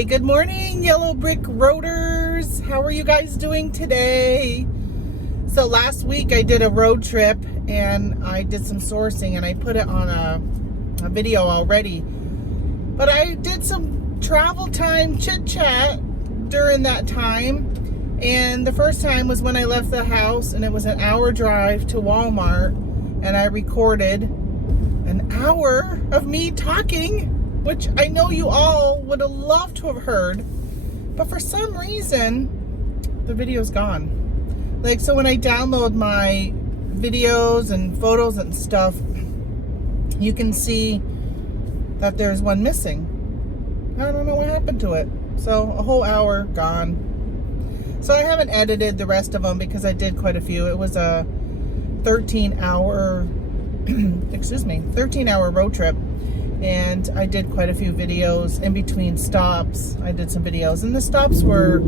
Hey, good morning, Yellow Brick Roaders. How are you guys doing today? So last week I did a road trip and I did some sourcing and I put it on a video already. But I did some travel time chit chat during that time. And the first time was when I left the house and it was an hour drive to Walmart, and I recorded an hour of me talking, which I know you all would have loved to have heard, but for some reason the video's gone. Like, so when I download my videos and photos and stuff, you can see that there's one missing. I don't know what happened to it. So a whole hour gone. So I haven't edited the rest of them because I did quite a few. It was a 13-hour 13-hour road trip, and I did quite a few videos in between stops. I did some videos, and the stops were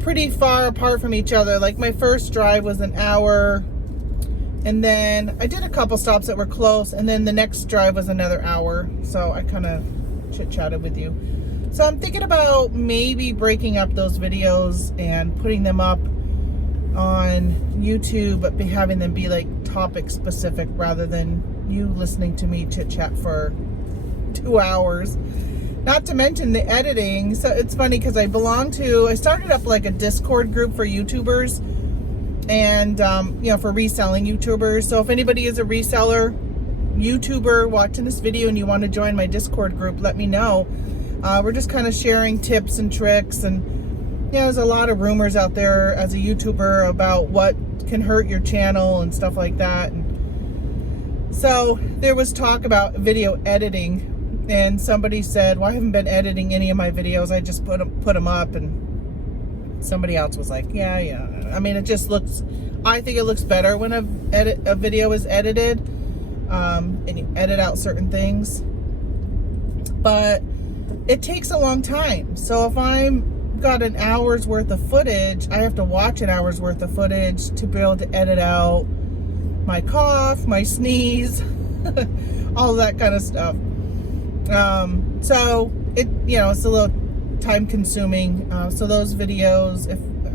pretty far apart from each other. Like, my first drive was an hour, and then I did a couple stops that were close, and then the next drive was another hour. So I kind of chit-chatted with you. So I'm thinking about maybe breaking up those videos and putting them up on YouTube, but having them be like topic specific rather than you listening to me chit chat for 2 hours. Not to mention the editing. So it's funny because I started up like a Discord group for YouTubers and for reselling YouTubers. So if anybody is a reseller YouTuber watching this video and you want to join my Discord group, let me know. We're just kind of sharing tips and tricks, and there's a lot of rumors out there as a YouTuber about what can hurt your channel and stuff like that. And so there was talk about video editing, and somebody said, well, I haven't been editing any of my videos. I just put them up. And somebody else was like, yeah. I mean, it just looks, I think it looks better when a video is edited, and you edit out certain things. But it takes a long time. So if I'm got an hour's worth of footage, I have to watch an hour's worth of footage to be able to edit out my cough, my sneeze, all that kind of stuff. So it's a little time consuming. So those videos,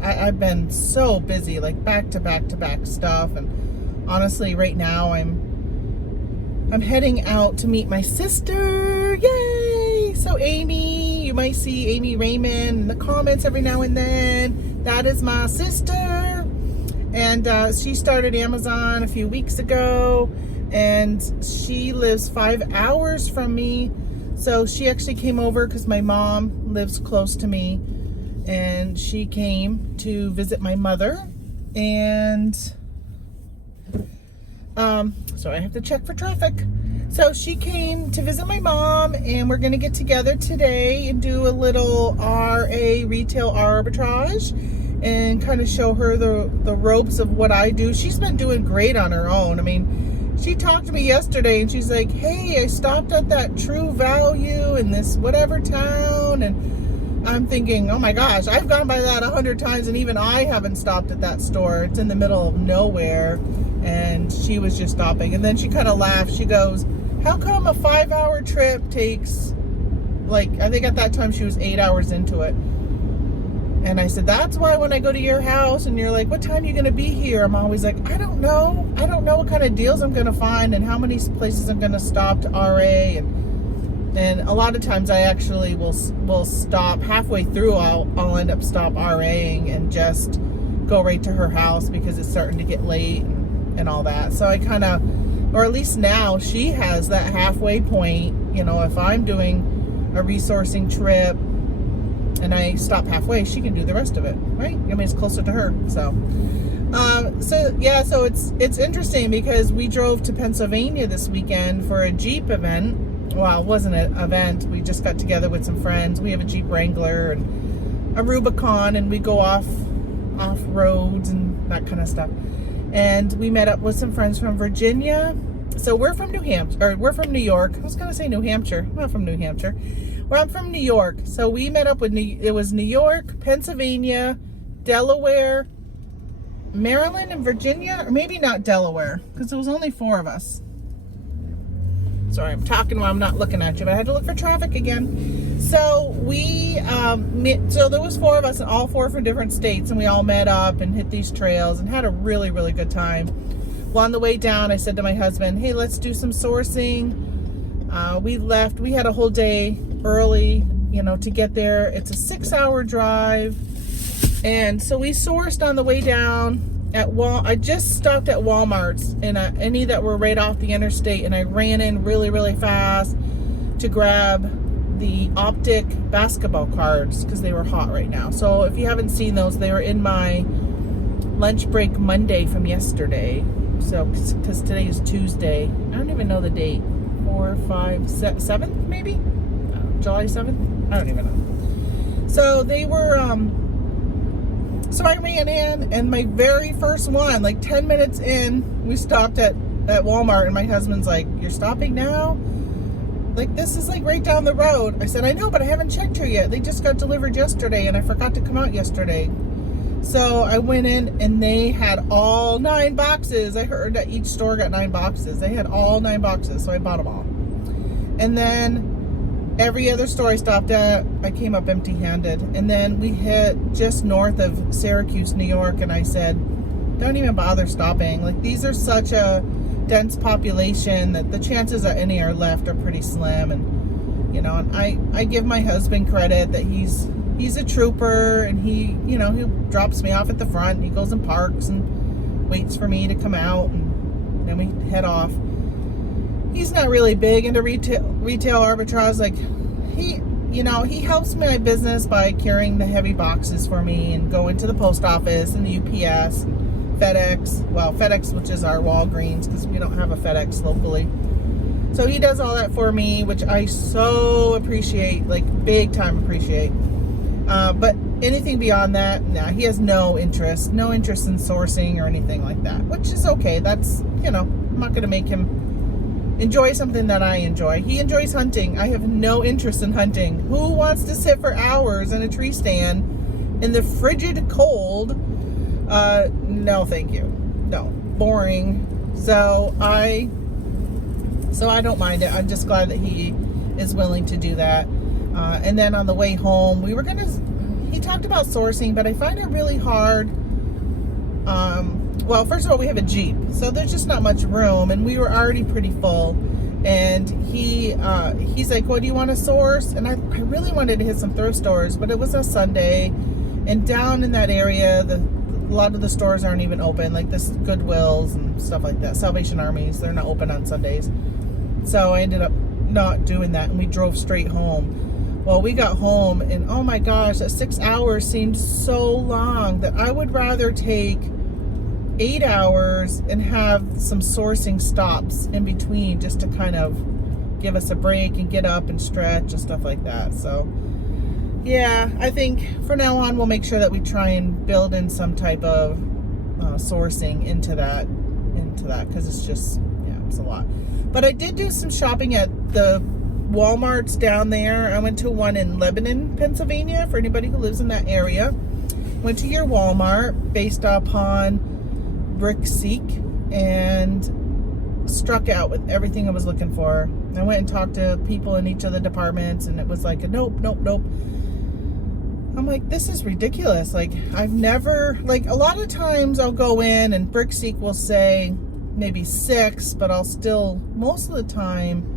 I've been so busy, like back to back to back stuff, and honestly right now I'm heading out to meet my sister. Yay! So Amy, you might see Amy Raymond in the comments every now and then. That is my sister. And she started Amazon a few weeks ago. And she lives 5 hours from me. So she actually came over because my mom lives close to me. And she came to visit my mother. And so I have to check for traffic. So she came to visit my mom, and we're going to get together today and do a little retail arbitrage and kind of show her the ropes of what I do. She's been doing great on her own. I mean, she talked to me yesterday and she's like, hey, I stopped at that True Value in this whatever town. And I'm thinking, oh my gosh, I've gone by that 100 times and even I haven't stopped at that store. It's in the middle of nowhere. And she was just stopping. And then she kind of laughed. She goes, how come a 5-hour trip takes, like, I think at that time she was 8 hours into it. And I said, that's why when I go to your house and you're like, what time are you going to be here? I'm always like, I don't know. I don't know what kind of deals I'm going to find and how many places I'm going to stop to RA. And a lot of times I actually will stop halfway through. I'll end up stop RAing and just go right to her house because it's starting to get late and all that. So I kind of, or at least now she has that halfway point. If I'm doing a resourcing trip and I stop halfway, she can do the rest of it, right? I mean, it's closer to her. So it's interesting because we drove to Pennsylvania this weekend for a Jeep event. Well, it wasn't an event. We just got together with some friends. We have a Jeep Wrangler and a Rubicon, and we go off roads and that kind of stuff. And we met up with some friends from Virginia. So we're from New Hampshire, or we're from New York. I was going to say New Hampshire. We're from New Hampshire. Well, I'm from New York. So we met up with it was New York, Pennsylvania, Delaware, Maryland, and Virginia. Or maybe not Delaware, because there was only 4 of us. Sorry, I'm talking while I'm not looking at you, but I had to look for traffic again. So so there was 4 of us, and all 4 from different states, and we all met up and hit these trails and had a really, really good time. Well, on the way down, I said to my husband, hey, let's do some sourcing. We had a whole day early, to get there. It's a 6-hour drive. And so we sourced on the way down I just stopped at Walmart's, and any that were right off the interstate, and I ran in really, really fast to grab the Optic basketball cards because they were hot right now. So if you haven't seen those, they were in my lunch break Monday from yesterday. So because today is Tuesday, I don't even know the date. 4, 5, 7th maybe? July 7th? I don't even know. So they were so I ran in, and my very first one, like 10 minutes in, we stopped at Walmart, and my husband's like, you're stopping now? Like, this is like right down the road. I said, I know, but I haven't checked here yet. They just got delivered yesterday, and I forgot to come out yesterday. So I went in, and they had all 9 boxes. I heard that each store got 9 boxes. They had all 9 boxes, so I bought them all. And then every other store I stopped at, I came up empty-handed. And then we hit just north of Syracuse, New York, and I said, don't even bother stopping. Like, these are such a dense population that the chances that any are left are pretty slim. And, and I give my husband credit that he's a trooper, and he drops me off at the front, and he goes and parks and waits for me to come out, and then we head off. He's not really big into retail arbitrage. Like, he helps my business by carrying the heavy boxes for me and going to the post office and the UPS, and FedEx. Well, FedEx, which is our Walgreens, because we don't have a FedEx locally. So he does all that for me, which I so appreciate, like big time appreciate. But anything beyond that, nah, he has no interest in sourcing or anything like that, which is okay. That's, I'm not going to make him enjoy something that I enjoy. He enjoys hunting. I have no interest in hunting. Who wants to sit for hours in a tree stand in the frigid cold? No, thank you. No, boring. So I don't mind it. I'm just glad that he is willing to do that. And then on the way home, he talked about sourcing, but I find it really hard. Well, first of all, we have a Jeep, so there's just not much room, and we were already pretty full. And he's like, what do you want to source? And I really wanted to hit some thrift stores, but it was a Sunday, and down in that area, a lot of the stores aren't even open, like this Goodwills and stuff like that, Salvation Armies, they're not open on Sundays. So I ended up not doing that, and we drove straight home. Well, we got home, and oh my gosh, that 6 hours seemed so long that I would rather take 8 hours and have some sourcing stops in between, just to kind of give us a break and get up and stretch and stuff like that. So yeah, I think for now on, we'll make sure that we try and build in some type of sourcing into that, because it's just, it's a lot. But I did do some shopping at the Walmarts down there. I went to one in Lebanon, Pennsylvania, for anybody who lives in that area. Went to your Walmart based upon Brick-Seek and struck out with everything I was looking for. I went and talked to people in each of the departments, and it was like a nope. I'm like, this is ridiculous. Like, I've never, like, a lot of times I'll go in and Brick-Seek will say maybe 6, but I'll still, most of the time,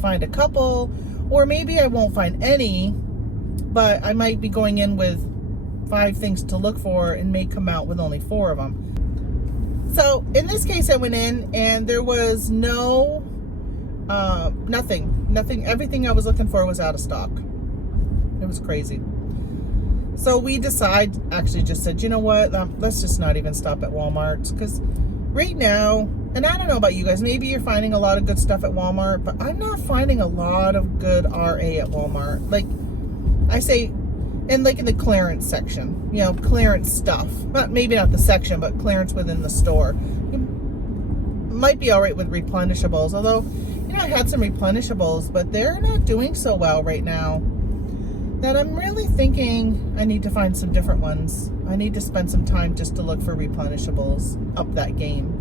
find a couple, or maybe I won't find any, but I might be going in with 5 things to look for and may come out with only 4 of them. So in this case, I went in and there was nothing. Everything I was looking for was out of stock. It was crazy. So we actually just said, you know what, let's just not even stop at Walmart's, because right now, and I don't know about you guys, maybe you're finding a lot of good stuff at Walmart, but I'm not finding a lot of good RA at Walmart. Like, I say, and like in the clearance section, clearance stuff. Maybe not the section, but clearance within the store. You might be all right with replenishables, although, I had some replenishables, but they're not doing so well right now, that I'm really thinking I need to find some different ones. I need to spend some time just to look for replenishables, up that game.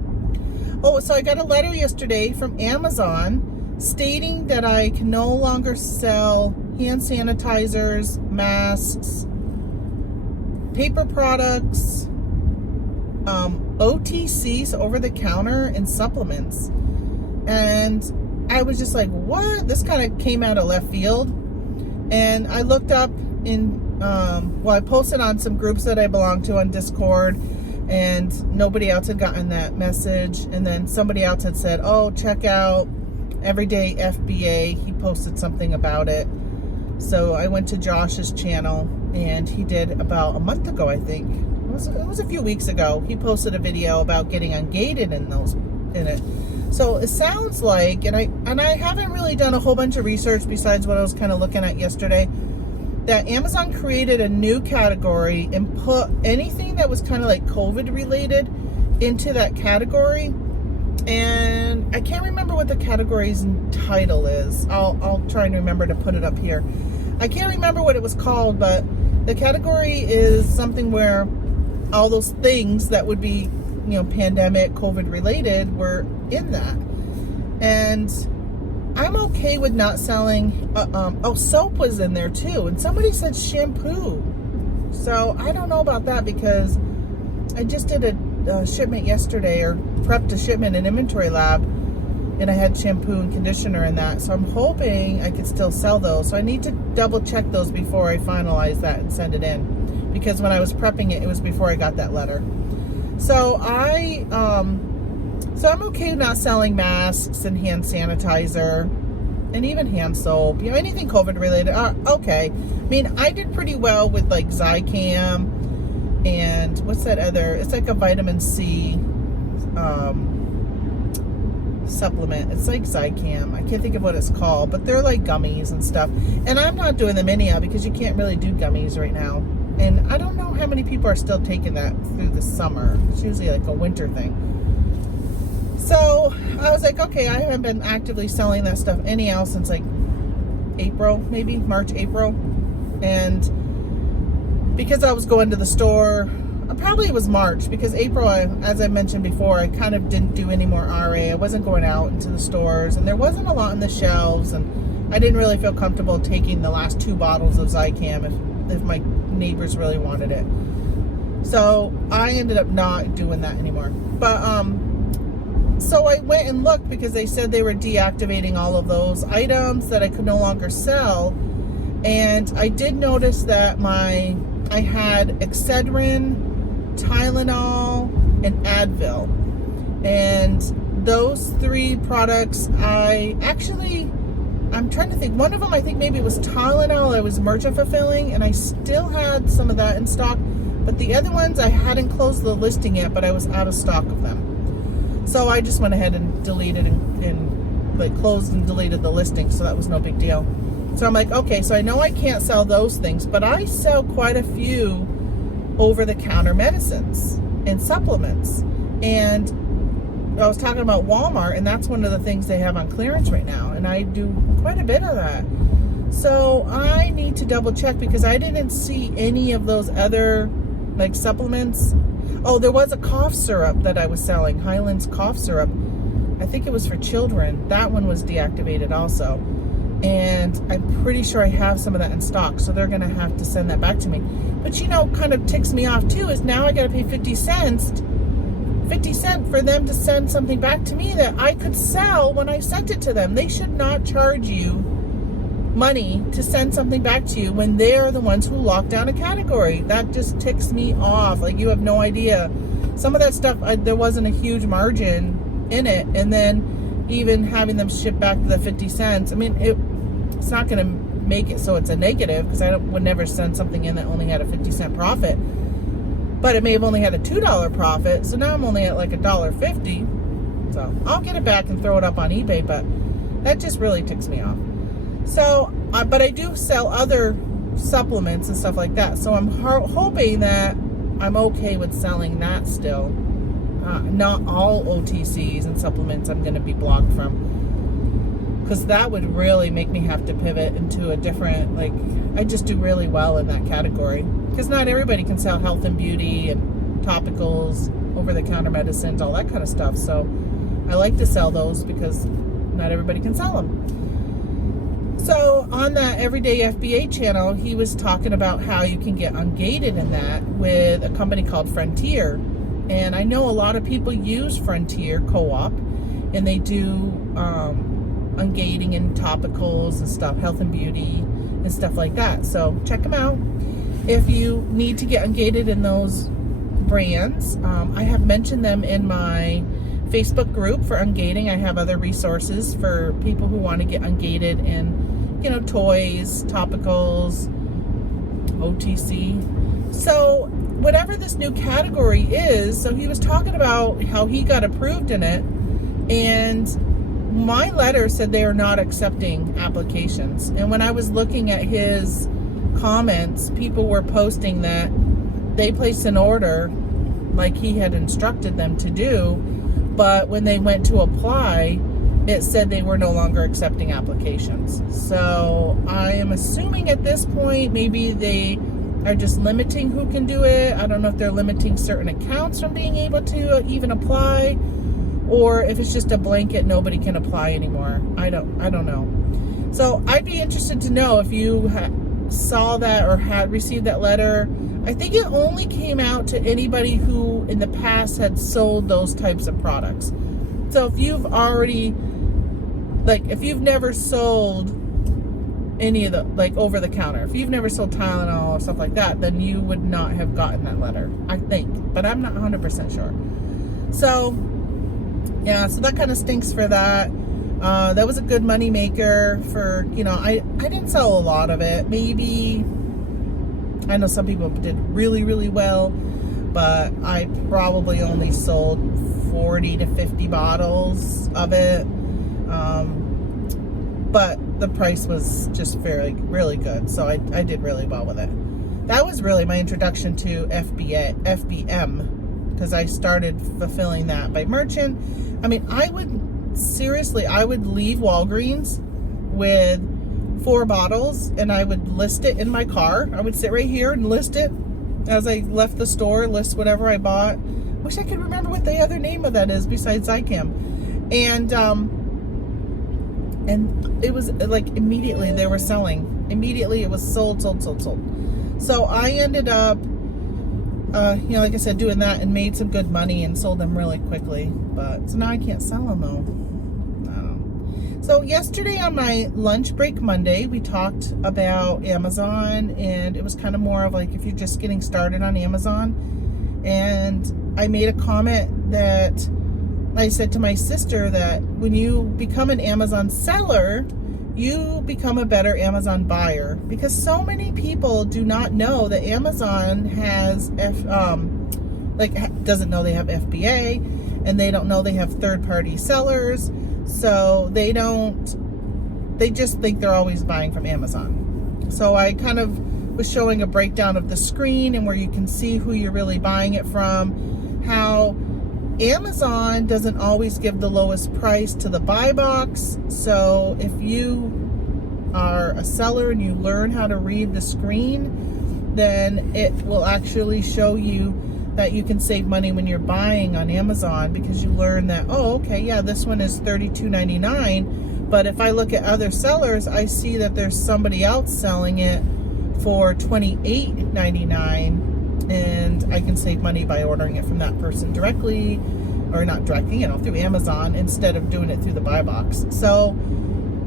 Oh, so I got a letter yesterday from Amazon stating that I can no longer sell hand sanitizers, masks, paper products, OTCs, over the counter, and supplements. And I was just like, what? This kind of came out of left field. And I looked up I posted on some groups that I belong to on Discord, and nobody else had gotten that message. And then somebody else had said, oh, check out Everyday FBA. He posted something about it. So I went to Josh's channel, and he did about a month ago, I think. It was a few weeks ago. He posted a video about getting ungated in it. So it sounds like, and I haven't really done a whole bunch of research besides what I was kind of looking at yesterday, that Amazon created a new category and put anything that was kind of like COVID related into that category. And I can't remember what the category's title is. I'll try and remember to put it up here. I can't remember what it was called, but the category is something where all those things that would be, pandemic, COVID related were in that. And I'm okay with not selling, soap was in there too. And somebody said shampoo. So I don't know about that, because I just did a shipment yesterday, or prepped a shipment in Inventory Lab, and I had shampoo and conditioner in that. So I'm hoping I could still sell those. So I need to double check those before I finalize that and send it in, because when I was prepping it, it was before I got that letter. So I'm okay with not selling masks and hand sanitizer and even hand soap, anything COVID related. Okay. I mean, I did pretty well with like Zicam and what's that other, it's like a vitamin C supplement. It's like Zicam. I can't think of what it's called, but they're like gummies and stuff. And I'm not doing them anyhow, because you can't really do gummies right now. And I don't know how many people are still taking that through the summer. It's usually like a winter thing. So I was like, okay, I haven't been actively selling that stuff anyhow since like April, maybe March, April. And because I was going to the store, probably it was March, because April, as I mentioned before, I kind of didn't do any more RA. I wasn't going out into the stores, and there wasn't a lot on the shelves, and I didn't really feel comfortable taking the last 2 bottles of Zicam if my neighbors really wanted it. So I ended up not doing that anymore. But so I went and looked, because they said they were deactivating all of those items that I could no longer sell. And I did notice that I had Excedrin, Tylenol, and Advil. And those 3 products, I'm trying to think. One of them, I think maybe it was Tylenol, I was merchant fulfilling, and I still had some of that in stock. But the other ones, I hadn't closed the listing yet, but I was out of stock of them. So I just went ahead and deleted and like closed and deleted the listing, so that was no big deal. So I'm like, okay, so I know I can't sell those things, but I sell quite a few over-the-counter medicines and supplements. And I was talking about Walmart, and that's one of the things they have on clearance right now, and I do quite a bit of that. So I need to double check, because I didn't see any of those other like supplements. Oh, there was a cough syrup that I was selling, Highland's cough syrup. I think it was for children. That one was deactivated also. And I'm pretty sure I have some of that in stock, so they're going to have to send that back to me. But kind of ticks me off too, is now I got to pay 50 cents for them to send something back to me that I could sell when I sent it to them. They should not charge you money to send something back to you when they're the ones who lock down a category. That just ticks me off. Like, you have no idea. Some of that stuff, there wasn't a huge margin in it. And then even having them ship back the 50 cents, I mean, it's not going to make it so it's a negative, because I would never send something in that only had a 50-cent profit. But it may have only had a $2 profit, so now I'm only at like $1.50. So I'll get it back and throw it up on eBay, but that just really ticks me off. So, but I do sell other supplements and stuff like that. So I'm hoping that I'm okay with selling that still. Not all OTCs and supplements I'm going to be blocked from, because that would really make me have to pivot into a different, like, I just do really well in that category, because not everybody can sell health and beauty and topicals, over-the-counter medicines, all that kind of stuff. So I like to sell those, because not everybody can sell them. So on that Everyday FBA channel, he was talking about how you can get ungated in that with a company called Frontier. And I know a lot of people use Frontier Co-op, and they do ungating and topicals and stuff, health and beauty and stuff like that. So check them out if you need to get ungated in those brands. I have mentioned them in my Facebook group for ungating. I have other resources for people who want to get ungated in, you know, toys, topicals, OTC. So whatever this new category is, so he was talking about how he got approved in it, and my letter said they are not accepting applications. And when I was looking at his comments, people were posting that they placed an order like he had instructed them to do, but when they went to apply, it said they were no longer accepting applications. So I am assuming at this point maybe they are just limiting who can do it. I don't know if they're limiting certain accounts from being able to even apply, or if it's just a blanket, nobody can apply anymore. I don't know. So I'd be interested to know if you saw that or had received that letter. I think it only came out to anybody who in the past had sold those types of products. So if you've already, like, if you've never sold any of the, like, over the counter, if you've never sold Tylenol or stuff like that, then you would not have gotten that letter, I think, but I'm not 100% sure. So yeah, so that kind of stinks for that. That was a good money maker for, you know, I didn't sell a lot of it. Maybe, I know some people did really, really well, but I probably only sold 40 to 50 bottles of it. But the price was just really good. So I did really well with it. That was really my introduction to FBM, because I started fulfilling that by merchant. I mean, I would leave Walgreens with 4 bottles, and I would list it in my car. I would sit right here and list it as I left the store, list whatever I bought. Wish I could remember what the other name of that is besides Zycam. And it was like immediately they were selling. Immediately it was sold. So I ended up, you know, like I said, doing that and made some good money and sold them really quickly. But so now I can't sell them though. So yesterday on my lunch break Monday, we talked about Amazon, and it was kind of more of like if you're just getting started on Amazon. And I made a comment that I said to my sister that when you become an Amazon seller, you become a better Amazon buyer, because so many people do not know that Amazon has doesn't know they have FBA, and they don't know they have third-party sellers. So they just think they're always buying from Amazon. So I kind of was showing a breakdown of the screen and where you can see who you're really buying it from, how Amazon doesn't always give the lowest price to the buy box. So if you are a seller and you learn how to read the screen, then it will actually show you that you can save money when you're buying on Amazon, because you learn that, oh, okay, yeah, this one is $32.99, but if I look at other sellers, I see that there's somebody else selling it for $28.99, and I can save money by ordering it from that person directly, or not directly, you know, through Amazon, instead of doing it through the buy box. So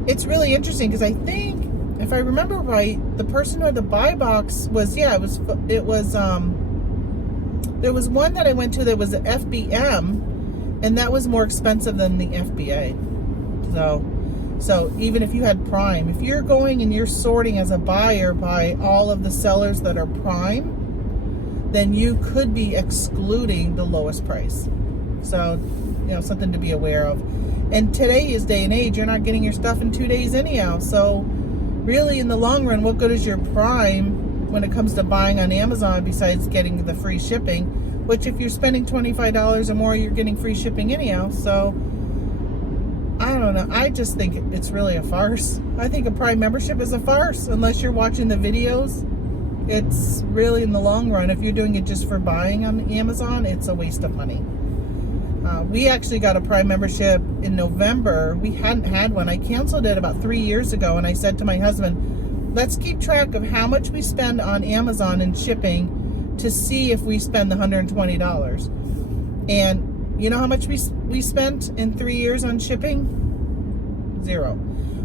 it's really interesting, because I think, if I remember right, the person who had the buy box was, yeah, it was there was one that I went to that was an FBM, and that was more expensive than the FBA. So even if you had Prime, if you're going and you're sorting as a buyer by all of the sellers that are Prime, then you could be excluding the lowest price. So, you know, something to be aware of. And today's day and age, you're not getting your stuff in 2 days anyhow. So really, in the long run, what good is your Prime when it comes to buying on Amazon besides getting the free shipping, which if you're spending $25 or more, you're getting free shipping anyhow. So I don't know. I just think it's really a farce. I think a Prime membership is a farce unless you're watching the videos. It's really, in the long run, if you're doing it just for buying on Amazon, it's a waste of money. We actually got a Prime membership in November. We hadn't had one. I canceled it about 3 years ago, and I said to my husband, let's keep track of how much we spend on Amazon and shipping to see if we spend the $120. And you know how much we spent in 3 years on shipping? Zero.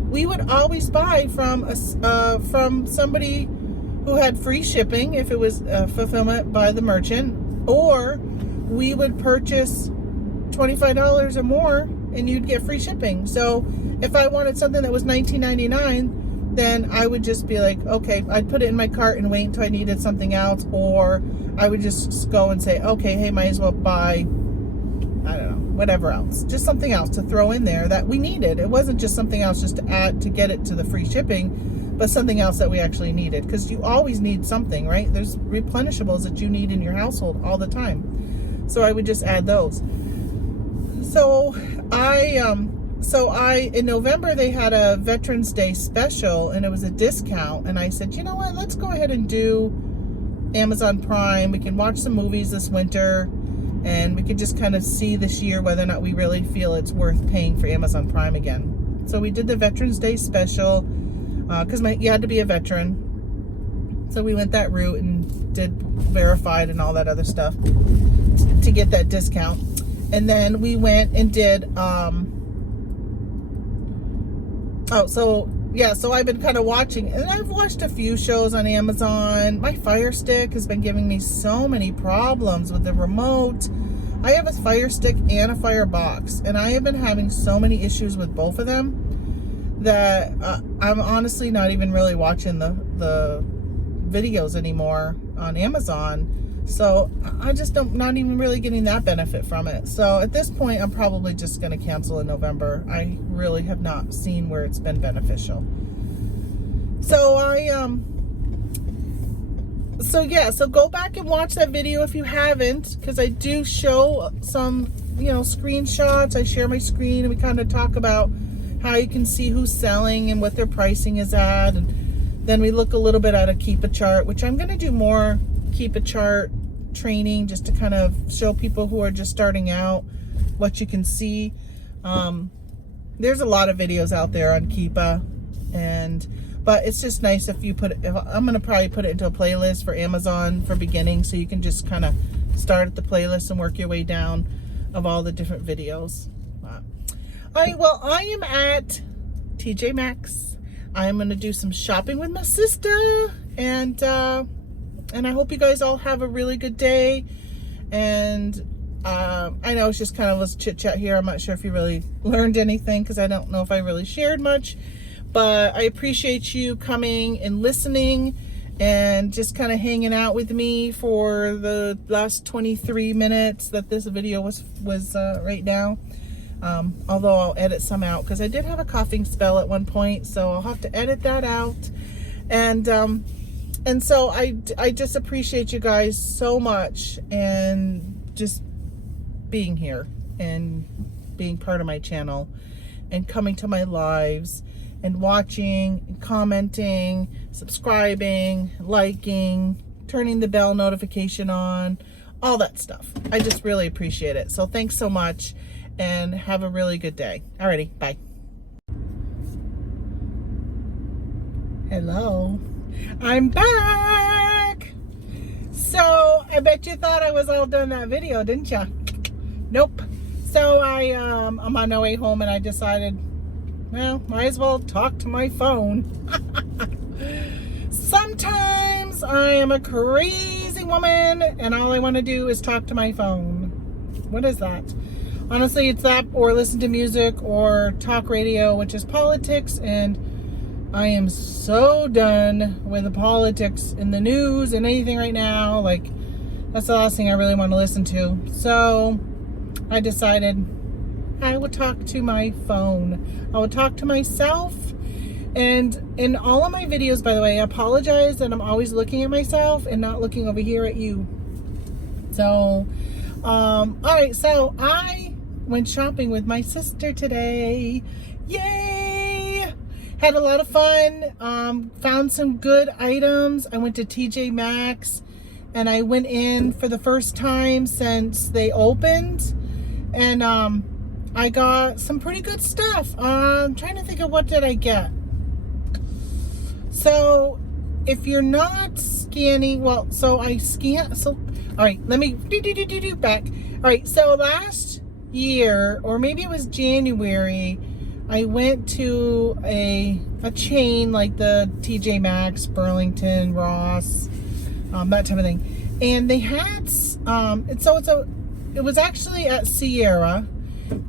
We would always buy from somebody who had free shipping if it was fulfillment by the merchant, or we would purchase $25 or more and you'd get free shipping. So if I wanted something that was $19.99, then I would just be like, okay, I'd put it in my cart and wait until I needed something else, or I would just go and say, okay, hey, might as well buy, I don't know, whatever else, just something else to throw in there that we needed. It wasn't just something else just to add to get it to the free shipping, but something else that we actually needed, because you always need something, right? There's replenishables that you need in your household all the time. So I would just add those. So I in November they had a Veterans Day special and it was a discount, and I said, you know what, let's go ahead and do Amazon Prime. We can watch some movies this winter, and we could just kind of see this year whether or not we really feel it's worth paying for Amazon Prime again. So we did the Veterans Day special because you had to be a veteran. So we went that route and did verified and all that other stuff to get that discount. And then we went and did, so I've been kind of watching, and I've watched a few shows on Amazon. My Fire Stick has been giving me so many problems with the remote. I have a Fire Stick and a Firebox, and I have been having so many issues with both of them that I'm honestly not even really watching the videos anymore on Amazon. So I just not even really getting that benefit from it. So at this point, I'm probably just going to cancel in November. I really have not seen where it's been beneficial. So so go back and watch that video if you haven't, because I do show some, screenshots. I share my screen and we kind of talk about how you can see who's selling and what their pricing is at. And then we look a little bit at a Keep a Chart, which I'm going to do more Keep a Chart training just to kind of show people who are just starting out what you can see. There's a lot of videos out there on Keepa, but it's just nice if you I'm going to probably put it into a playlist for Amazon for beginning, so you can just kind of start at the playlist and work your way down of all the different videos. I am at TJ Maxx. I'm going to do some shopping with my sister, and I hope you guys all have a really good day. And I know it's just kind of a chit chat here. I'm not sure if you really learned anything, because I don't know if I really shared much, but I appreciate you coming and listening and just kind of hanging out with me for the last 23 minutes that this video was right now. Although I'll edit some out, because I did have a coughing spell at one point, so I'll have to edit that out. And so I just appreciate you guys so much, and just being here and being part of my channel and coming to my lives and watching and commenting, subscribing, liking, turning the bell notification on, all that stuff. I just really appreciate it. So thanks so much, and have a really good day. Alrighty, bye. Hello. I'm back. So I bet you thought I was all done that video, didn't you? Nope. So I'm on my way home, and I decided, well, might as well talk to my phone. Sometimes I am a crazy woman and all I want to do is talk to my phone. What is that? Honestly, it's that, or listen to music, or talk radio, which is politics, and I am so done with the politics in the news and anything right now. Like, that's the last thing I really want to listen to. So I decided I would talk to my phone. I would talk to myself. And in all of my videos, by the way, I apologize that I'm always looking at myself and not looking over here at you. So, all right. So I went shopping with my sister today. Yay! Had a lot of fun. Found some good items. I went to TJ Maxx, and I went in for the first time since they opened. And I got some pretty good stuff. I'm trying to think of what did I get. So if you're not scanning, well, so I scan, so, all right, let me do back. All right, so last year, or maybe it was January, I went to a chain like the TJ Maxx, Burlington, Ross, that type of thing. And they had, it was actually at Sierra,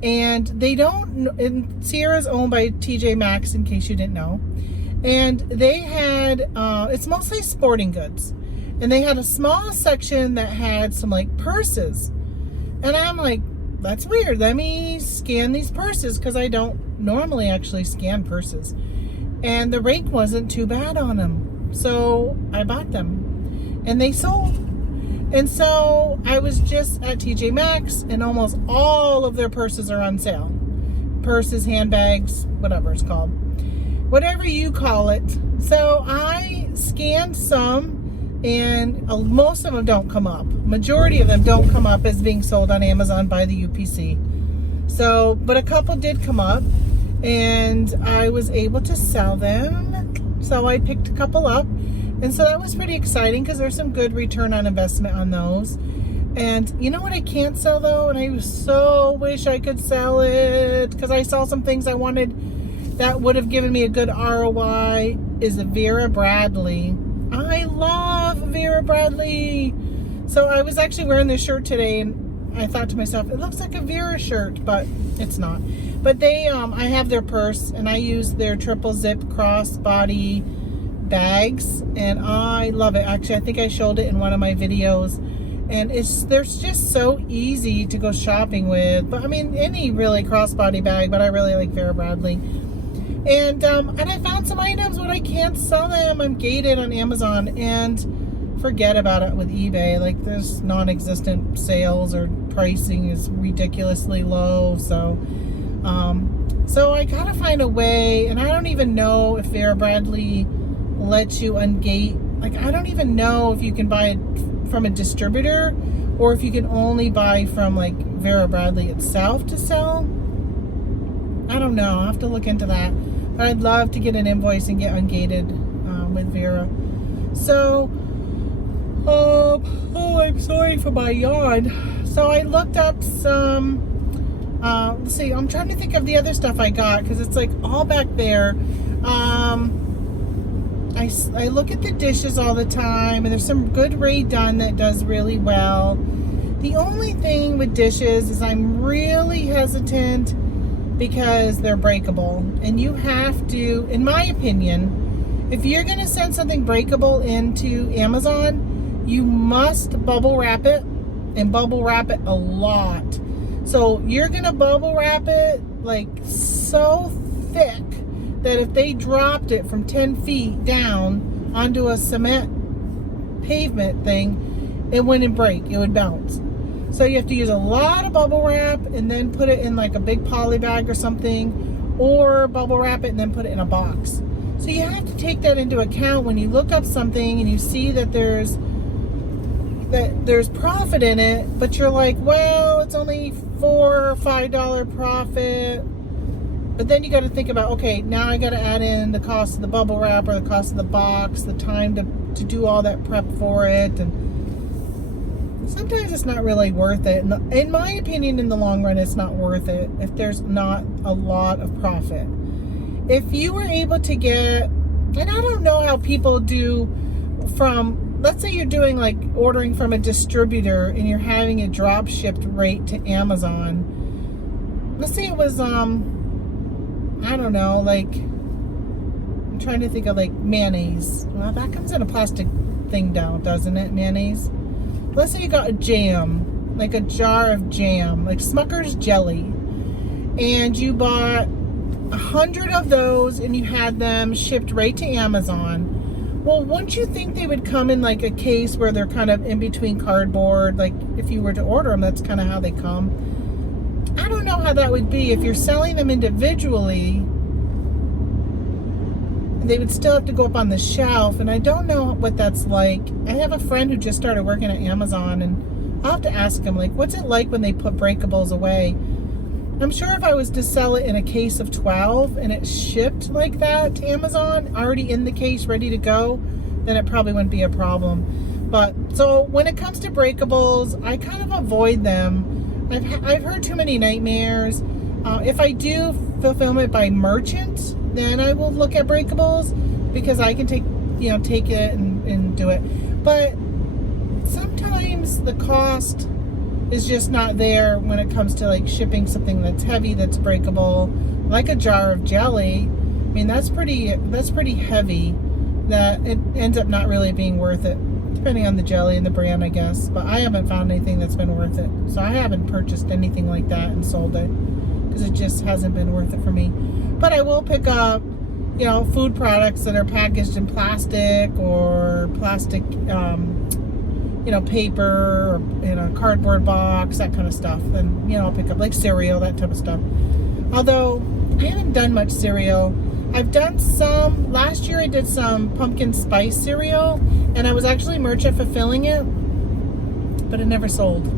and they don't, and Sierra's owned by TJ Maxx, in case you didn't know. And they had, it's mostly sporting goods. And they had a small section that had some like purses. And I'm like, that's weird. Let me scan these purses, because I don't normally actually scan purses. And the rate wasn't too bad on them. So I bought them. And they sold. And so I was just at TJ Maxx, and almost all of their purses are on sale. Purses, handbags, whatever it's called. Whatever you call it. So I scanned some, and most of them don't come up. Majority of them don't come up as being sold on Amazon by the UPC. So, but a couple did come up, and I was able to sell them. So I picked a couple up, and so that was pretty exciting, because there's some good return on investment on those. And you know what I can't sell though, and I so wish I could sell it, because I saw some things I wanted that would have given me a good ROI, is a Vera Bradley. I love Vera Bradley. So I was actually wearing this shirt today, and I thought to myself, it looks like a Vera shirt, but it's not. But they, I have their purse, and I use their triple zip crossbody bags, and I love it. Actually, I think I showed it in one of my videos, and they're just so easy to go shopping with. But I mean, any really crossbody bag, but I really like Vera Bradley. And I found some items, but I can't sell them. I'm gated on Amazon, and forget about it with eBay. Like, there's non-existent sales, or pricing is ridiculously low. So so I gotta find a way, and I don't even know if Vera Bradley lets you ungate. Like, I don't even know if you can buy it from a distributor, or if you can only buy from like Vera Bradley itself to sell. I don't know. I'll have to look into that. But I'd love to get an invoice and get ungated with Vera. So, oh, I'm sorry for my yawn. So I looked up some, let's see, I'm trying to think of the other stuff I got, because it's like all back there. I look at the dishes all the time, and there's some good Rae Dunn that does really well. The only thing with dishes is I'm really hesitant, because they're breakable, and you have to, in my opinion, if you're going to send something breakable into Amazon, you must bubble wrap it, and bubble wrap it a lot. So you're going to bubble wrap it like so thick that if they dropped it from 10 feet down onto a cement pavement thing, it wouldn't break, it would bounce. So you have to use a lot of bubble wrap, and then put it in like a big poly bag or something, or bubble wrap it and then put it in a box. So you have to take that into account when you look up something and you see that there's profit in it, but you're like, well, it's only $4 or $5 profit. But then you got to think about, okay, now I got to add in the cost of the bubble wrap, or the cost of the box, the time to do all that prep for it, and sometimes it's not really worth it. In my opinion, in the long run, it's not worth it if there's not a lot of profit. If you were able to get, and I don't know how people do from, let's say you're doing like ordering from a distributor, and you're having a drop shipped rate to Amazon. Let's say it was, I don't know, like, I'm trying to think of like mayonnaise. Well, that comes in a plastic thing now, doesn't it? Mayonnaise. Let's say you got a jam, like a jar of jam, like Smucker's jelly, and you bought 100 of those, and you had them shipped right to Amazon. Well, wouldn't you think they would come in like a case where they're kind of in between cardboard? Like, if you were to order them, that's kind of how they come. I don't know how that would be if you're selling them individually. They would still have to go up on the shelf, and I don't know what that's like. I have a friend who just started working at Amazon, and I'll have to ask him, like, what's it like when they put breakables away? I'm sure if I was to sell it in a case of 12 and it shipped like that to Amazon, already in the case, ready to go, then it probably wouldn't be a problem. But so when it comes to breakables, I kind of avoid them. I've heard too many nightmares. If I do fulfillment by merchant, then I will look at breakables because I can take it and do it. But sometimes the cost is just not there when it comes to like shipping something that's heavy, that's breakable, like a jar of jelly. I mean, that's pretty heavy, that it ends up not really being worth it, depending on the jelly and the brand, I guess. But I haven't found anything that's been worth it, so I haven't purchased anything like that and sold it because it just hasn't been worth it for me. But I will pick up, food products that are packaged in plastic or plastic, paper, or, cardboard box, that kind of stuff. Then, I'll pick up like cereal, that type of stuff. Although I haven't done much cereal. I've done some, last year I did some pumpkin spice cereal, and I was actually merchant fulfilling it, but it never sold.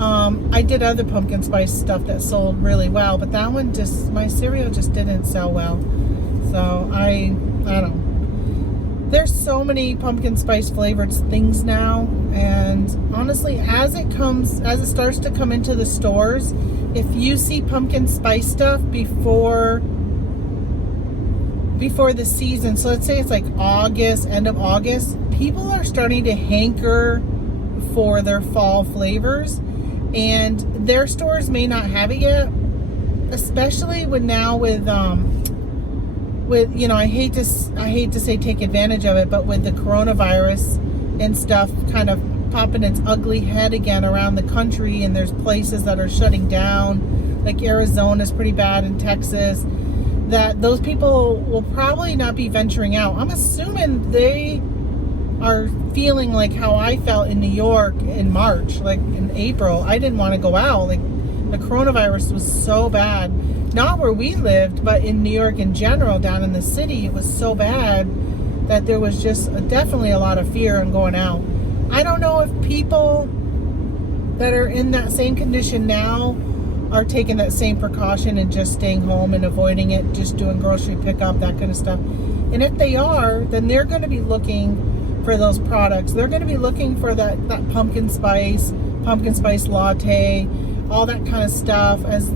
I did other pumpkin spice stuff that sold really well, but that one my cereal just didn't sell well. So I don't know. There's so many pumpkin spice flavored things now, and honestly, as it starts to come into the stores, if you see pumpkin spice stuff before the season, so let's say it's like August, end of August, people are starting to hanker for their fall flavors, and their stores may not have it yet, especially with I hate to say take advantage of it, but with the coronavirus and stuff kind of popping its ugly head again around the country, and there's places that are shutting down, like Arizona's pretty bad, in Texas, that those people will probably not be venturing out. I'm assuming they are feeling like how I felt in New York in March, like in April. I didn't want to go out. Like, the coronavirus was so bad. Not where we lived, but in New York in general, down in the city, it was so bad that there was just definitely a lot of fear in going out. I don't know if people that are in that same condition now are taking that same precaution and just staying home and avoiding it, just doing grocery pickup, that kind of stuff. And if they are, then they're going to be looking for those products. They're going to be looking for that pumpkin spice latte, all that kind of stuff. As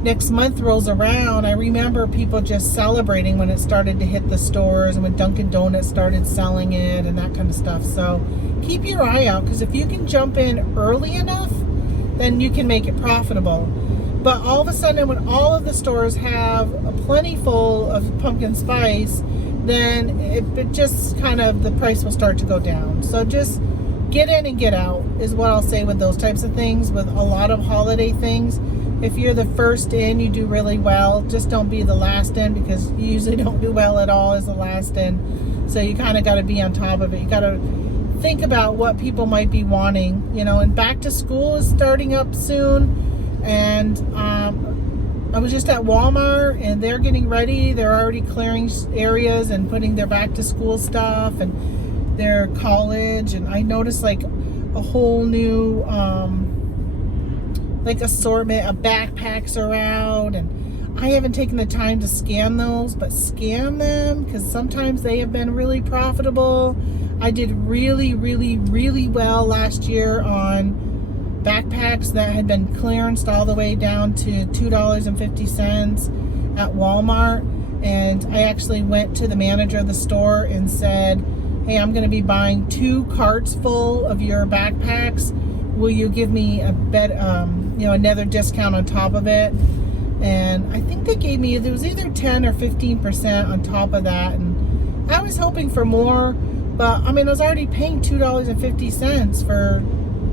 next month rolls around, I remember people just celebrating when it started to hit the stores, and when Dunkin' Donuts started selling it and that kind of stuff. So keep your eye out, because if you can jump in early enough, then you can make it profitable. But all of a sudden, when all of the stores have a plentiful of pumpkin spice, then it just kind of, the price will start to go down. So just get in and get out is what I'll say with those types of things. With a lot of holiday things, if you're the first in, you do really well. Just don't be the last in, because you usually don't do well at all as the last in. So you kind of got to be on top of it. You got to think about what people might be wanting, and back to school is starting up soon. And I was just at Walmart, and they're getting ready. They're already clearing areas and putting their back to school stuff and their college. And I noticed like a whole new assortment of backpacks are out, and I haven't taken the time to scan those, but scan them, because sometimes they have been really profitable. I did really, really, really well last year on backpacks that had been clearanced all the way down to $2.50 at Walmart. And I actually went to the manager of the store and said, hey, I'm going to be buying 2 carts full of your backpacks. Will you give me another discount on top of it? And I think they gave me, it was either 10 or 15% on top of that. And I was hoping for more, but I was already paying $2.50 for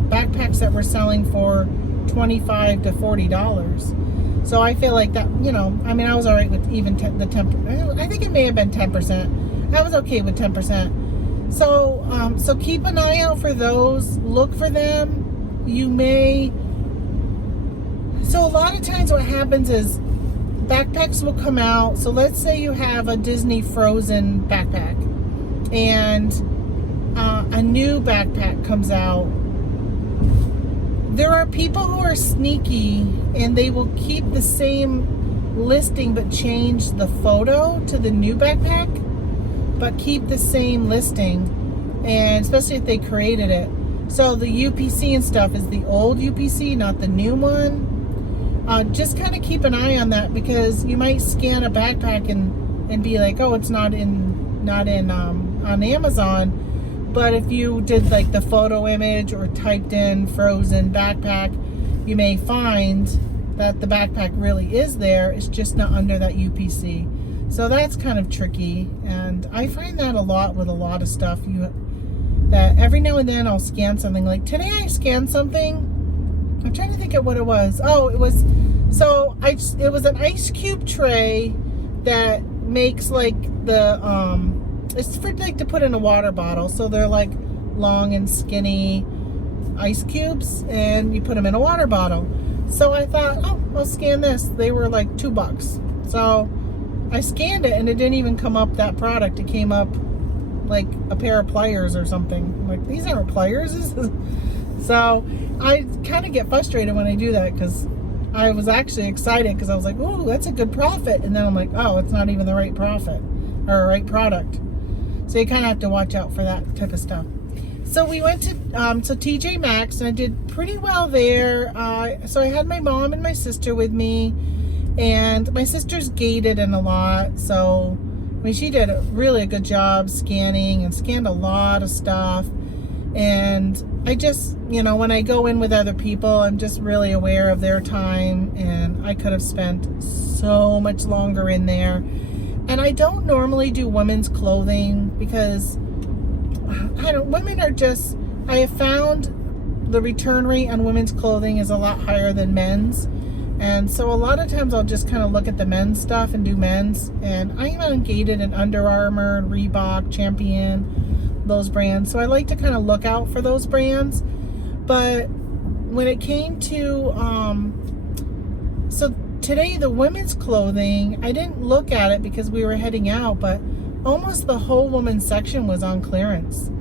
backpacks that were selling for $25 to $40. So I feel like that, I was all right with even the 10%. I think it may have been 10%. I was okay with 10%. So keep an eye out for those. Look for them. So a lot of times what happens is backpacks will come out. So let's say you have a Disney Frozen backpack, and a new backpack comes out, there are people who are sneaky and they will keep the same listing but change the photo to the new backpack, but keep the same listing, and especially if they created it. So the UPC and stuff is the old UPC, not the new one. Just kind of keep an eye on that, because you might scan a backpack and be like, oh, it's not on Amazon. But if you did like the photo image or typed in frozen backpack, you may find that the backpack really is there. It's just not under that UPC. So that's kind of tricky. And I find that a lot with a lot of stuff. That every now and then I'll scan something. Like today I scanned something. I'm trying to think of what it was. Oh, it was an ice cube tray that makes like the it's for like to put in a water bottle. So they're like long and skinny ice cubes, and you put them in a water bottle. So I thought, oh, I'll scan this. They were like $2. So I scanned it, and it didn't even come up that product. It came up like a pair of pliers or something. I'm like, these aren't pliers. So I kind of get frustrated when I do that, because I was actually excited, because I was like, oh, that's a good profit. And then I'm like, oh, it's not even the right profit or right product. So you kind of have to watch out for that type of stuff. So we went to TJ Maxx, and I did pretty well there. So I had my mom and my sister with me, and my sister's gated in a lot. So, I mean, she did really a good job scanning and scanned a lot of stuff. And I just, when I go in with other people, I'm just really aware of their time, and I could have spent so much longer in there. And I don't normally do women's clothing, because I have found the return rate on women's clothing is a lot higher than men's. And so a lot of times I'll just kind of look at the men's stuff and do men's. And I'm ungated in Under Armour and Reebok, Champion, those brands. So I like to kind of look out for those brands. But when it came to, so today the women's clothing, I didn't look at it because we were heading out, but almost the whole women's section was on clearance.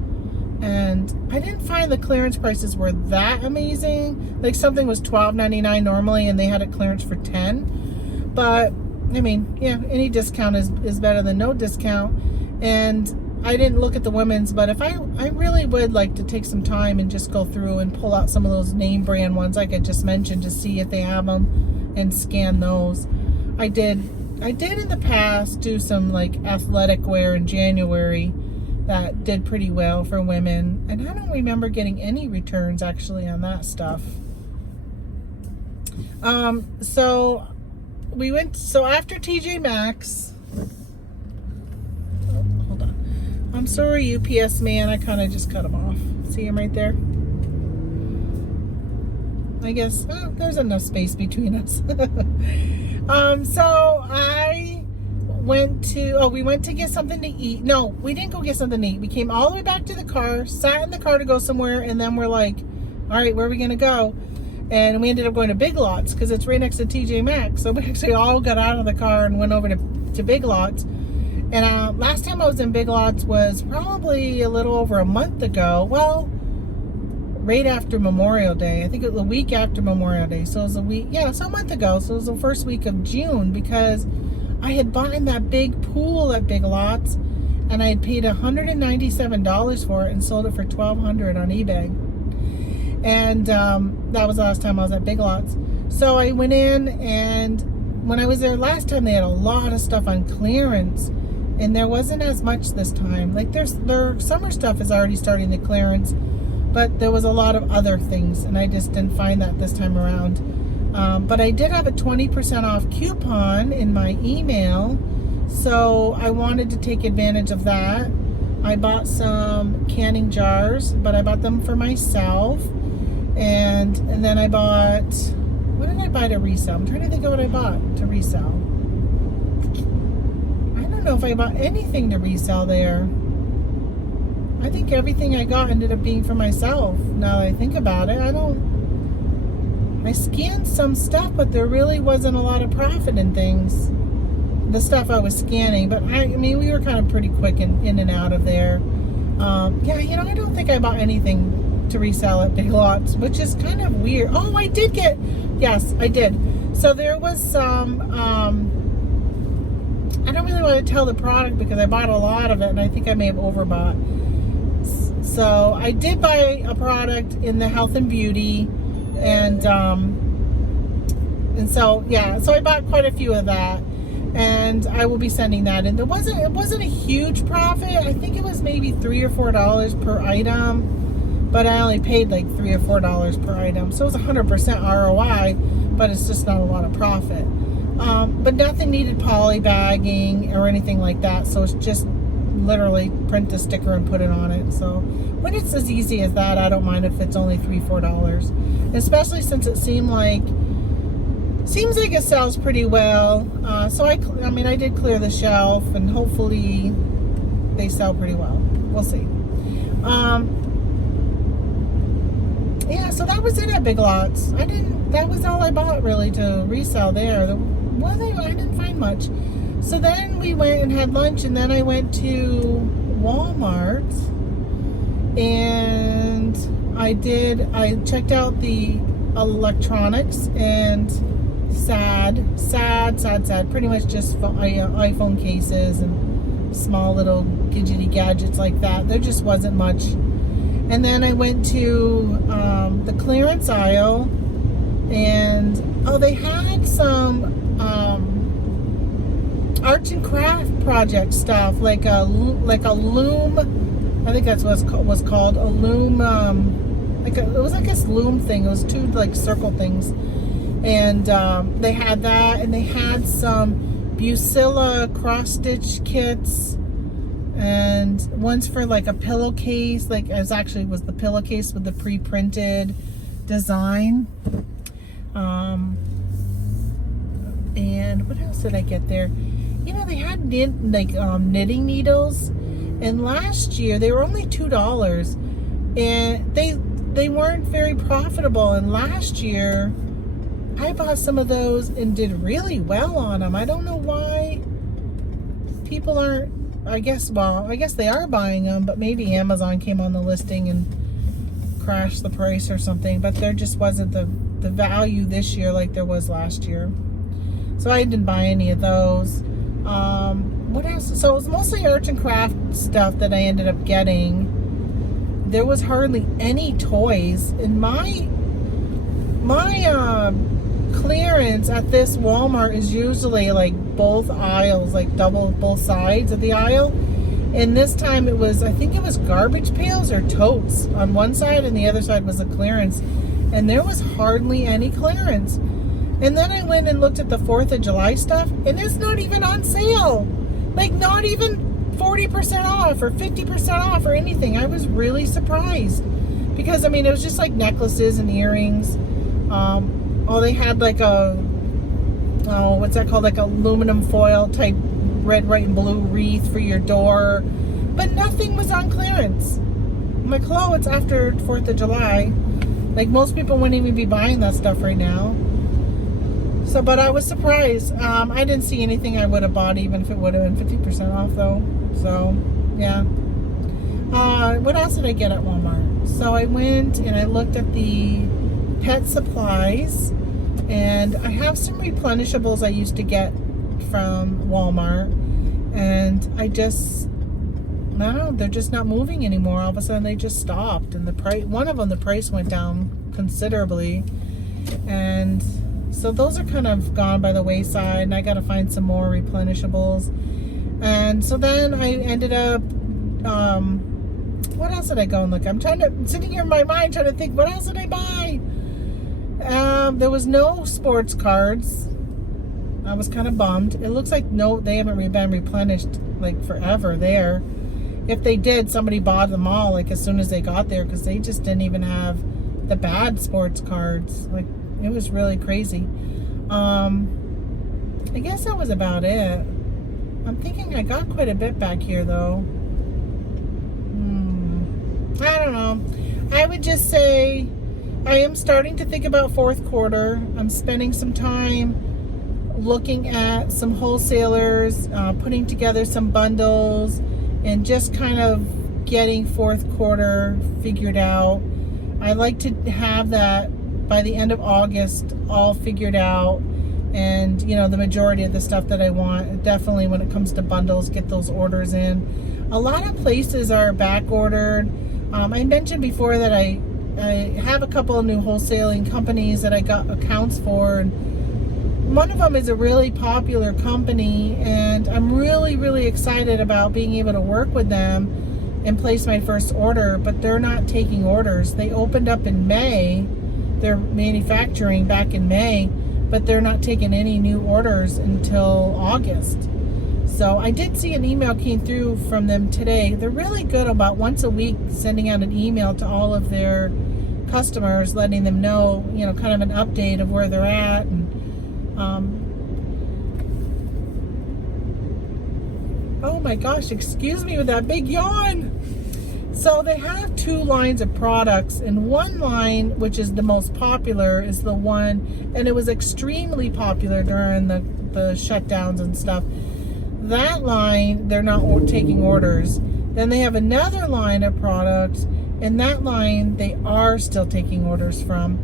And I didn't find the clearance prices were that amazing. Like something was $12.99 normally, and they had it clearance for $10. But I mean, yeah, any discount is better than no discount. And I didn't look at the women's, but if I really would like to take some time and just go through and pull out some of those name brand ones like I just mentioned, to see if they have them and scan those. I did in the past do some like athletic wear in January that did pretty well for women, and I don't remember getting any returns actually on that stuff. So after TJ Maxx, hold on, I'm sorry UPS man, I kind of just cut him off. See him right there? I guess there's enough space between us. So we went to get something to eat. No, we didn't go get something to eat. We came all the way back to the car, sat in the car to go somewhere, and then we're like, all right, where are we gonna go? And we ended up going to Big Lots, because it's right next to TJ Maxx. So we actually all got out of the car and went over to Big Lots. And last time I was in Big Lots was probably a little over a month ago. Well, right after Memorial Day. I think it was a week after Memorial Day. So it was a month ago. So it was the first week of June, because I had bought in that big pool at Big Lots, and I had paid $197 for it and sold it for $1,200 on eBay. And that was the last time I was at Big Lots. So I went in, and when I was there last time, they had a lot of stuff on clearance, and there wasn't as much this time. Like their summer stuff is already starting to clearance, but there was a lot of other things, and I just didn't find that this time around. But I did have a 20% off coupon in my email, so I wanted to take advantage of that. I bought some canning jars, but I bought them for myself. And then I bought, what did I buy to resell? I'm trying to think of what I bought to resell. I don't know if I bought anything to resell there. I think everything I got ended up being for myself. Now that I think about it, I scanned some stuff, but there really wasn't a lot of profit in things. The stuff I was scanning, but I mean, we were kind of pretty quick in and out of there. Yeah, you know, I don't think I bought anything to resell at Big Lots, which is kind of weird. Oh, I did get, yes, I did. So there was some, I don't really want to tell the product because I bought a lot of it and I think I may have overbought. So I did buy a product in the health and beauty, and so yeah, so I bought quite a few of that, and I will be sending that in. It wasn't a huge profit. I think it was maybe $3 or $4 per item, but I only paid like $3 or $4 per item, so it was 100% ROI, but it's just not a lot of profit. But nothing needed poly bagging or anything like that, so it's just literally print the sticker and put it on it. So when it's as easy as that, I don't mind if it's only $3 or $4, especially since it seems like it sells pretty well. So I mean, I did clear the shelf, and hopefully they sell pretty well. We'll see. Yeah, so that was it at Big Lots. That was all I bought really to resell there. I didn't find much. So then we went and had lunch, and then I went to Walmart, and I checked out the electronics, and sad. Pretty much just iPhone cases and small little gadgety gadgets like that. There just wasn't much. And then I went to the clearance aisle, and they had some arts and craft project stuff, like a loom. I think that's what it was called, a loom. It was like this loom thing. It was two like circle things, and they had that, and they had some Bucilla cross stitch kits, and one's for like a pillowcase. Like it was the pillowcase with the pre-printed design. And what else did I get there? You know, they had knitting needles, and last year they were only $2, and they weren't very profitable. And last year I bought some of those and did really well on them. I don't know why people aren't. I guess they are buying them, but maybe Amazon came on the listing and crashed the price or something. But there just wasn't the value this year like there was last year. So I didn't buy any of those. What else? So it was mostly arts and craft stuff that I ended up getting. There was hardly any toys. In my clearance at this Walmart is usually like both aisles, like both sides of the aisle. And this time I think it was garbage pails or totes on one side, and the other side was a clearance. And there was hardly any clearance. And then I went and looked at the 4th of July stuff, and it's not even on sale. Like, not even 40% off or 50% off or anything. I was really surprised. Because, I mean, it was just like necklaces and earrings. They had like what's that called? Like aluminum foil type red, white, and blue wreath for your door. But nothing was on clearance. I'm like, hello, it's after 4th of July. Like, most people wouldn't even be buying that stuff right now. So, but I was surprised. I didn't see anything I would have bought, even if it would have been 50% off, though. So, yeah. What else did I get at Walmart? So I went and I looked at the pet supplies, and I have some replenishables I used to get from Walmart, and I don't know, they're just not moving anymore. All of a sudden they just stopped, and the price went down considerably, and so those are kind of gone by the wayside, and I got to find some more replenishables. And so then I ended up what else did I go and look? I'm sitting here in my mind trying to think, what else did I buy? There was no sports cards. I was kind of bummed. It looks like they haven't been replenished like forever there. If they did, somebody bought them all like as soon as they got there, because they just didn't even have the bad sports cards. Like, it was really crazy. I guess that was about it. I'm thinking I got quite a bit back here though. I don't know. I would just say I am starting to think about fourth quarter. I'm spending some time looking at some wholesalers, putting together some bundles, and just kind of getting fourth quarter figured out. I like to have that by the end of August all figured out, and the majority of the stuff that I want. Definitely when it comes to bundles, get those orders in. A lot of places are back ordered. I mentioned before that I have a couple of new wholesaling companies that I got accounts for, and one of them is a really popular company, and I'm really, really excited about being able to work with them and place my first order, but they're not taking orders. They opened up in May. They're manufacturing back in May, but they're not taking any new orders until August. So I did see an email came through from them today. They're really good about once a week sending out an email to all of their customers, letting them know, kind of an update of where they're at. And oh my gosh, excuse me with that big yawn. So they have two lines of products, and one line, which is the most popular, is the one, and it was extremely popular during the shutdowns and stuff. That line, they're not taking orders. Then they have another line of products, and that line they are still taking orders from.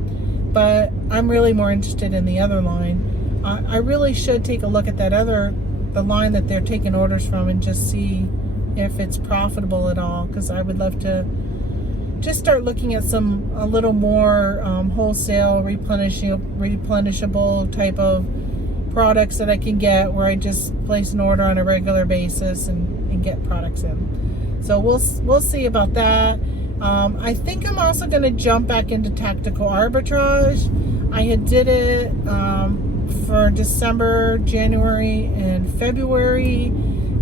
But I'm really more interested in the other line. I really should take a look at the line that they're taking orders from, and just see if it's profitable at all, because I would love to just start looking at a little more wholesale replenishable type of products that I can get, where I just place an order on a regular basis and get products in. So we'll see about that. I think I'm also going to jump back into tactical arbitrage. I had did it for December, January, and February,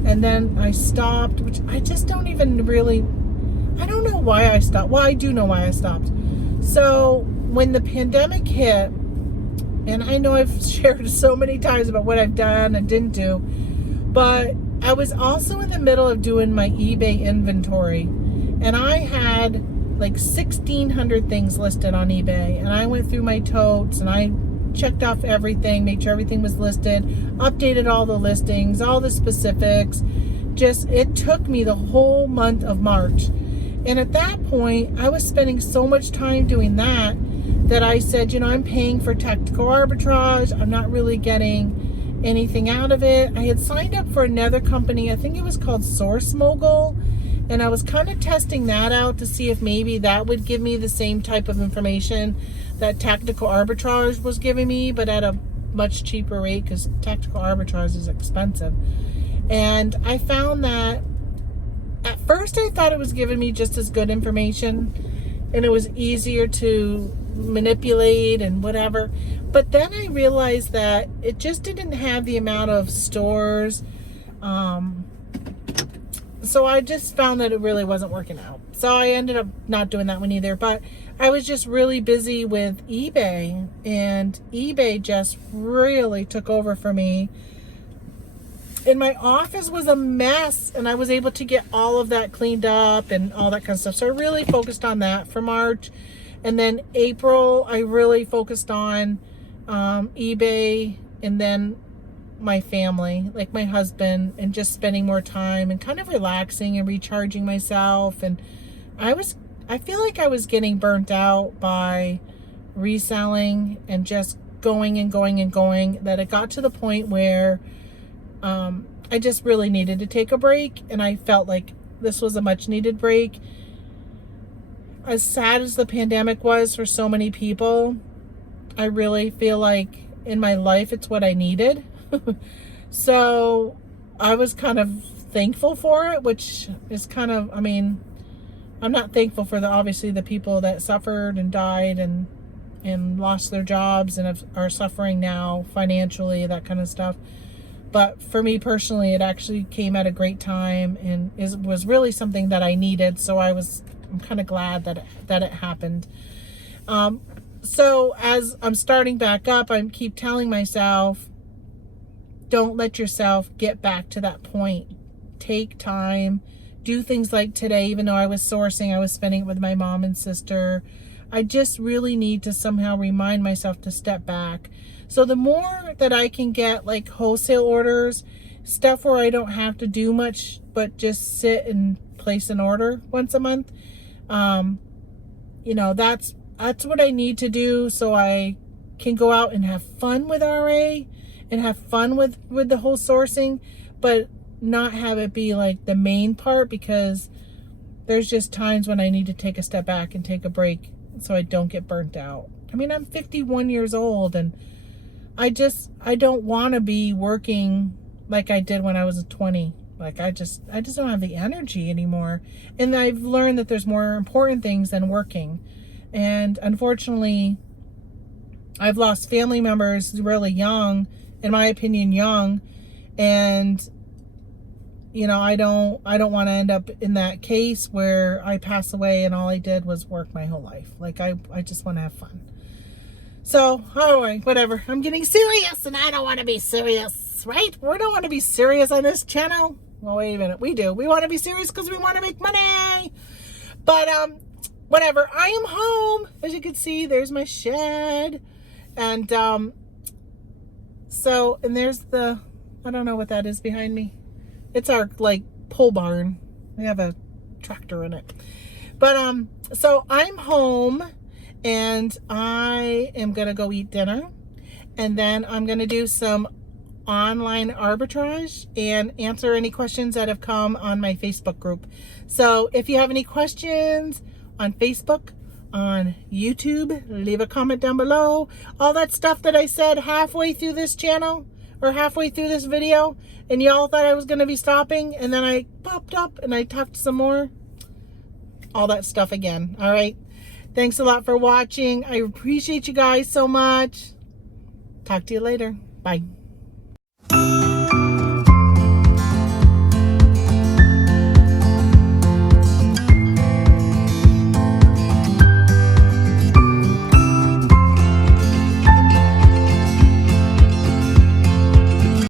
and then I stopped, which I just don't even really, I don't know why I stopped. Well, I do know why I stopped. So when the pandemic hit, and I know I've shared so many times about what I've done and didn't do, but I was also in the middle of doing my eBay inventory, and I had like 1,600 things listed on eBay, and I went through my totes and I checked off everything, made sure everything was listed, updated all the listings, all the specifics. It took me the whole month of March. And at that point, I was spending so much time doing that I said, I'm paying for tactical arbitrage. I'm not really getting anything out of it. I had signed up for another company. I think it was called Source Mogul. And I was kind of testing that out to see if maybe that would give me the same type of information that tactical arbitrage was giving me, but at a much cheaper rate, because tactical arbitrage is expensive. And I found that at first I thought it was giving me just as good information, and it was easier to manipulate and whatever. But then I realized that it just didn't have the amount of stores. So I just found that it really wasn't working out. So I ended up not doing that one either. But I was just really busy with eBay, and eBay just really took over for me. And my office was a mess, and I was able to get all of that cleaned up and all that kind of stuff. So I really focused on that for March. And then April, I really focused on eBay, and then my family, like my husband, and just spending more time and kind of relaxing and recharging myself. And I feel like I was getting burnt out by reselling and just going and going and going, that it got to the point where I just really needed to take a break, and I felt like this was a much needed break. As sad as the pandemic was for so many people, I really feel like in my life it's what I needed. So I was kind of thankful for it, which is kind of, I'm not thankful for obviously the people that suffered and died and lost their jobs and are suffering now financially, that kind of stuff. But for me personally, it actually came at a great time, and was really something that I needed. So I'm kind of glad that it happened. So as I'm starting back up, I keep telling myself, don't let yourself get back to that point. Take time, do things like today. Even though I was sourcing, I was spending it with my mom and sister. I just really need to somehow remind myself to step back. So the more that I can get like wholesale orders, stuff where I don't have to do much but just sit and place an order once a month. You know, that's what I need to do so I can go out and have fun with RA and have fun with the whole sourcing, but not have it be like the main part, because there's just times when I need to take a step back and take a break so I don't get burnt out. I mean, I'm 51 years old and I don't want to be working like I did when I was 20. Like I just don't have the energy anymore. And I've learned that there's more important things than working. And unfortunately, I've lost family members really young, in my opinion, young. And you know, I don't want to end up in that case where I pass away and all I did was work my whole life. Like I just want to have fun. So, all right, whatever. I'm getting serious and I don't want to be serious, right? We don't want to be serious on this channel. Well, wait a minute. We do. We want to be serious because we want to make money. But, whatever. I am home. As you can see, there's my shed. And, so, and there's the, I don't know what that is behind me. It's our, like, pole barn. We have a tractor in it. But, so I'm home. And I am going to go eat dinner. And then I'm going to do some online arbitrage and answer any questions that have come on my Facebook group. So if you have any questions on Facebook, on YouTube, leave a comment down below. All that stuff that I said halfway through this channel or halfway through this video, and y'all thought I was going to be stopping, and then I popped up and I talked some more. All that stuff again. All right. Thanks a lot for watching. I appreciate you guys so much. Talk to you later. Bye.